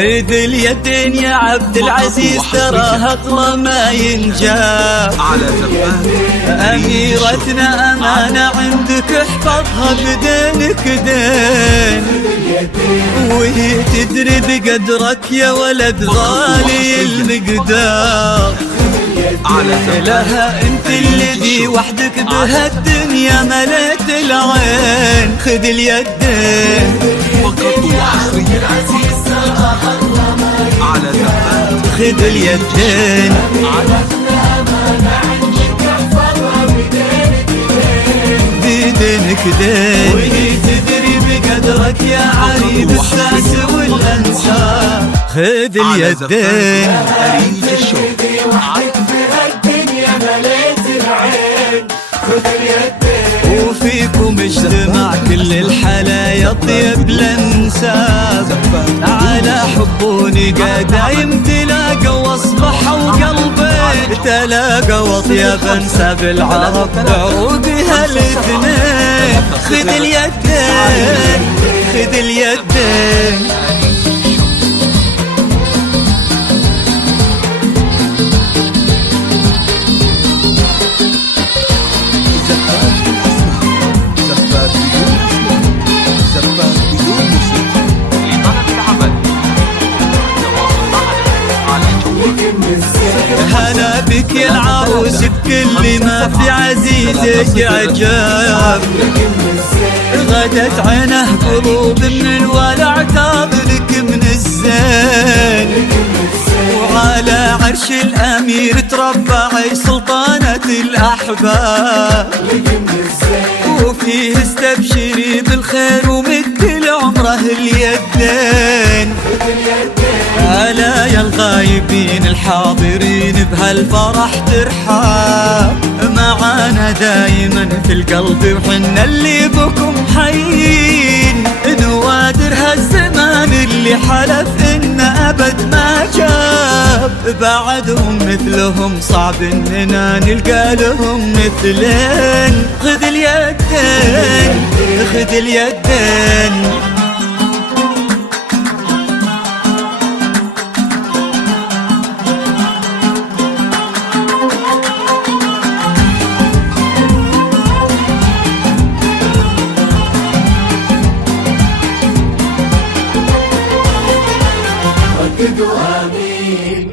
خذ اليدين يا عبد العزيز ترى اقوى ما ينجاب. أميرتنا أمانة عندك احفظها بدينك دين، وهي تدري بقدرك يا ولد غالي المقدار. لها انت الذي وحدك بهالدنيا مليت العين. خذ اليدين خذ اليدين بدينك دين، وهي تدري بقدرك يا عريب الساس والانساب. خذ اليدين أريد الشوق بهالدنيا مليت العين. خذ اليدين وفيكم اجتمع كل الحلايا طيب الانساب، على حبوني دايم تلاقى واصبحوا قلبي تلاقى وطيب انساب العرب بعروقها الاثنين. خذ اليدين خذ اليدين هلا بك يا العروس بكل ما في عزيزك عجاب. غدت عينه قلوب من الولع تاظلك من الزين، وعلى عرش الأمير تربعي سلطانة الأحباب. وفيه استبشري بالخير ومد عمره اليدين. ألا يا الغايبين الحاضرين بهالفرح ترحاب، معانا دايما في القلب وحنا اللي بكم حيين. نوادر هالزمان اللي حلف إن أبد ما جاب، بعدهم مثلهم صعب إننا نلقى لهم مثلين. خذ اليدين خذ اليدين رددوا آمين.